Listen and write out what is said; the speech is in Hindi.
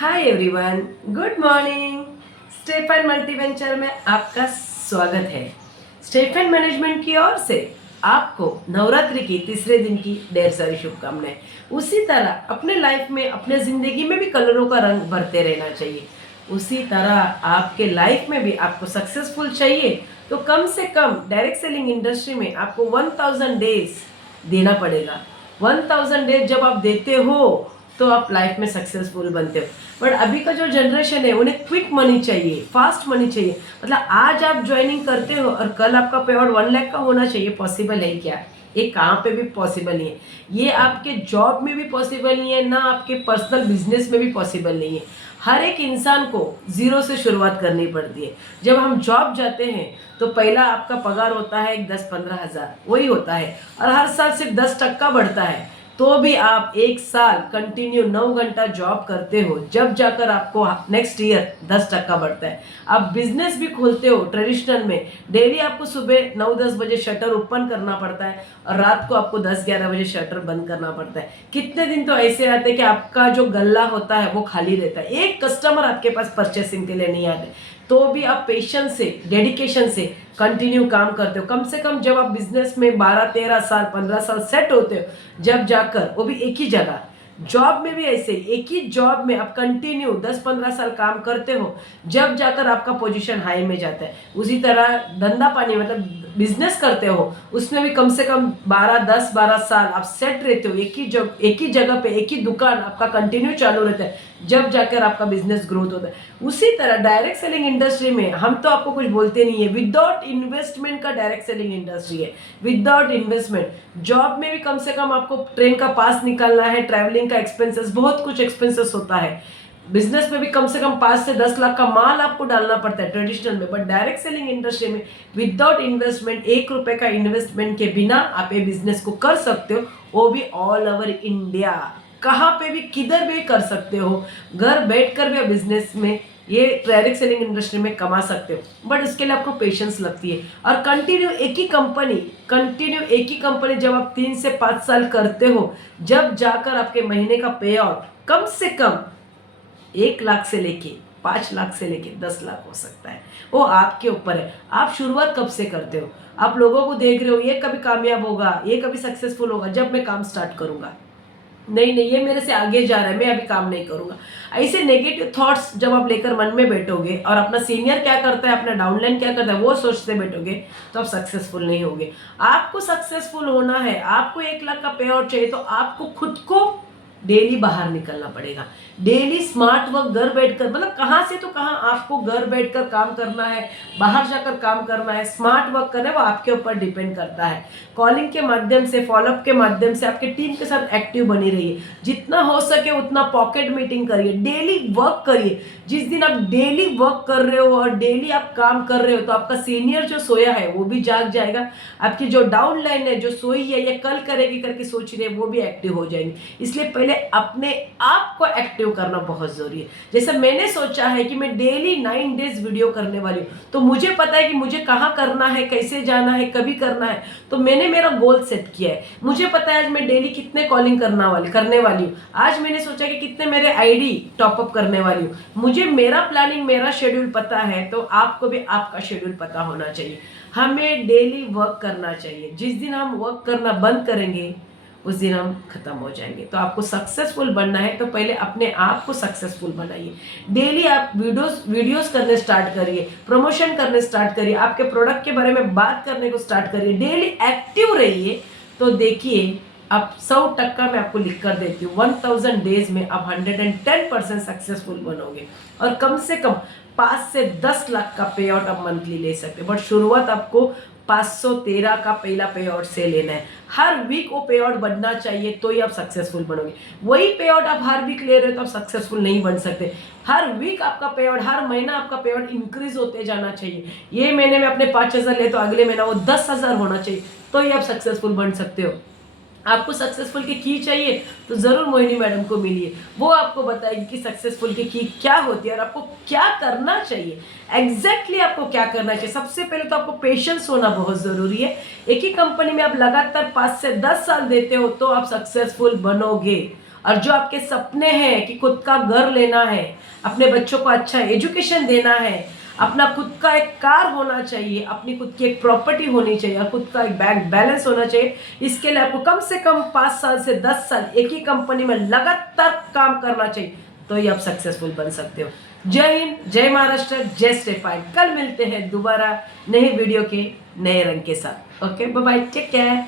हाय everyone, good morning. Stefan multi venture में आपका स्वागत है। स्टेफन मैनेजमेंट की ओर से आपको नवरात्रि की तीसरे दिन की ढेर सारी शुभकामनाएं। उसी तरह अपने लाइफ में, अपने जिंदगी में भी कलरों का रंग भरते रहना चाहिए। उसी तरह आपके लाइफ में भी आपको सक्सेसफुल चाहिए तो कम से कम डायरेक्ट सेलिंग इंडस्ट्री में आपको 1000 डेज देना पड़ेगा। 1000 डेज जब आप देते हो तो आप लाइफ में सक्सेसफुल बनते हो। बट अभी का जो जनरेशन है उन्हें क्विक मनी चाहिए, फास्ट मनी चाहिए। मतलब आज आप ज्वाइनिंग करते हो और कल आपका पे आउट 1 लाख का होना चाहिए। पॉसिबल है क्या? ये कहाँ पे भी पॉसिबल नहीं है। ये आपके जॉब में भी पॉसिबल नहीं है, ना आपके पर्सनल बिजनेस में भी पॉसिबल नहीं है। हर एक इंसान को जीरो से शुरुआत करनी पड़ती है। जब हम जॉब जाते हैं तो पहला आपका पगार होता है 10-15 हज़ार, वही होता है। और हर साल सिर्फ 10% बढ़ता है। तो भी आप 1 साल कंटिन्यू 9 घंटा जॉब करते हो, जब जाकर आपको नेक्स्ट ईयर 10% बढ़ता है। आप बिजनेस भी खोलते हो ट्रेडिशनल में, डेली आपको सुबह 9-10 बजे शटर ओपन करना पड़ता है और रात को आपको 10-11 बजे शटर बंद करना पड़ता है। कितने दिन तो ऐसे आते हैं कि आपका जो गल्ला होता है वो खाली रहता है, एक कस्टमर आपके पास परचेसिंग के लिए नहीं आते। तो भी आप पेशेंस से, डेडिकेशन से कंटिन्यू काम करते हो। कम से कम जब आप बिजनेस में 12-13 साल, 15 साल सेट होते हो, जब जाकर, वो भी एक ही जगह। जॉब में भी ऐसे ही, एक ही जॉब में आप कंटिन्यू 10-15 साल काम करते हो, जब जाकर आपका पोजीशन हाई में जाता है। उसी तरह धंधा पानी मतलब बिजनेस करते हो, उसमें भी कम से कम 10-12 साल आप सेट रहते हो। एक ही जगह पे, एक ही दुकान आपका कंटिन्यू चालू रहता है, जब जाकर आपका बिजनेस ग्रोथ होता है। उसी तरह डायरेक्ट सेलिंग इंडस्ट्री में हम तो आपको कुछ बोलते नहीं है, विदाउट इन्वेस्टमेंट का डायरेक्ट सेलिंग इंडस्ट्री है। विदाउट इन्वेस्टमेंट जॉब में भी कम से कम आपको ट्रेन का पास निकालना है, ट्रैवलिंग का एक्सपेंसेस, बहुत कुछ एक्सपेंसेस होता है। बिजनेस में भी कम से कम 5 से 10 लाख का माल आपको डालना पड़ता है ट्रेडिशनल में। बट डायरेक्ट सेलिंग इंडस्ट्री में विदाउट इन्वेस्टमेंट, 1 रुपए का इन्वेस्टमेंट के बिना आप ये बिजनेस को कर सकते हो, वो भी ऑल ओवर इंडिया। कहाँ पे भी, किधर भी कर सकते हो। घर बैठकर भी आप बिजनेस में, ये डायरेक्ट सेलिंग इंडस्ट्री में कमा सकते हो। बट इसके लिए आपको पेशेंस लगती है और कंटिन्यू एक ही कंपनी जब आप 3 से 5 साल करते हो, जब जाकर आपके महीने का पे आउट कम से कम 1 लाख से लेके 5 लाख से लेके 10 लाख हो सकता है। वो आपके ऊपर है, आप शुरुआत कब से करते हो। आप लोगों को देख रहे हो, ये कभी कामयाब होगा, ये कभी सक्सेसफुल होगा जब मैं काम स्टार्ट करूंगा, नहीं नहीं ये मेरे से आगे जा रहा है, मैं अभी काम नहीं करूंगा। ऐसे नेगेटिव थॉट्स जब आप लेकर मन में बैठोगे और अपना सीनियर क्या करता है, अपना डाउनलाइन क्या करता है, वो सोचते बैठोगे, तो आप सक्सेसफुल नहीं होगे। आपको सक्सेसफुल होना है, आपको 1 लाख का पे आउट चाहिए, तो आपको खुद को डेली बाहर निकलना पड़ेगा। डेली स्मार्ट वर्क घर बैठकर, मतलब कहाँ से तो कहाँ आपको घर बैठकर काम करना है, बाहर जाकर काम करना है, स्मार्ट वर्क करना है, वो आपके ऊपर डिपेंड करता है। कॉलिंग के माध्यम से, फॉलोअप के माध्यम से आपके टीम के साथ एक्टिव बनी रहिए। जितना हो सके उतना पॉकेट मीटिंग करिए, डेली वर्क करिए। जिस दिन आप डेली वर्क कर रहे हो और डेली आप काम कर रहे हो, तो आपका सीनियर जो सोया है वो भी जाग जाएगा। आपकी जो डाउन लाइन है, जो सोई है या कल करेगी करके सोच रही है, वो भी एक्टिव हो जाएंगे। इसलिए पहले अपने आप को एक्टिव करना बहुत जरूरी है। जैसे मैंने सोचा है कि मैं डेली 9 डेज वीडियो करने वाली हूँ, तो मुझे पता है कि मुझे कहाँ करना है, कैसे जाना है, कभी करना है। तो मैंने मेरा गोल सेट किया है। मुझे पता है आज मैं डेली कितने कॉलिंग करने वाली हूँ। आज मैंने सोचा कि कितने मेरे आईडी टॉपअप करने वाली हूँ। मुझे मेरा प्लानिंग, मेरा शेड्यूल पता है, तो आपको भी आपका शेड्यूल पता होना चाहिए। हमें डेली वर्क करना चाहिए। जिस दिन हम वर्क करना बंद करेंगे, उस दिन हम खत्म हो जाएंगे। तो आपको सक्सेसफुल बनना है तो पहले अपने आप को सक्सेसफुल बनाइए। डेली आप वीडियोस करने स्टार्ट करिए, प्रमोशन करने स्टार्ट करिए, आपके प्रोडक्ट के बारे में बात करने को स्टार्ट करिए, डेली एक्टिव रहिए। तो देखिए, आप 100% मैं आपको लिख कर देती हूँ, 1000 डेज में आप 110% सक्सेसफुल बनोगे और कम से कम 5 से 10 लाख का पे आउट आप मंथली ले सकते हो। बट शुरुआत आपको 513 का पहला पे आउट से लेना है। हर वीक वो पे आउट बढ़ना चाहिए, तो ही आप सक्सेसफुल बनोगे। वही पे आउट आप हर वीक ले रहे हो तो आप सक्सेसफुल नहीं बन सकते। हर वीक आपका पे आउट, हर महीना आपका पे आउट इंक्रीज होते जाना चाहिए। ये महीने में अपने 5,000 ले तो अगले महीना वो 10,000 होना चाहिए, तो ही आप सक्सेसफुल बन सकते हो। आपको सक्सेसफुल की चाहिए तो जरूर मोहिनी मैडम को मिलिए, वो आपको बताएगी कि सक्सेसफुल की क्या होती है और आपको क्या करना चाहिए। एग्जैक्टली आपको क्या करना चाहिए। सबसे पहले तो आपको पेशेंस होना बहुत जरूरी है। एक ही कंपनी में आप लगातार 5 से 10 साल देते हो तो आप सक्सेसफुल बनोगे। और जो आपके सपने हैं कि खुद का घर लेना है, अपने बच्चों को अच्छा एजुकेशन देना है, अपना खुद का एक कार होना चाहिए, अपनी खुद की एक प्रॉपर्टी होनी चाहिए और खुद का एक बैंक बैलेंस होना चाहिए, इसके लिए आपको कम से कम 5 साल से 10 साल एक ही कंपनी में लगातार काम करना चाहिए, तो ही आप सक्सेसफुल बन सकते हो। जय हिंद, जय महाराष्ट्र, जय स्टेफाइन। कल मिलते हैं दोबारा नए वीडियो के नए रंग के साथ। Okay, bye bye, take care.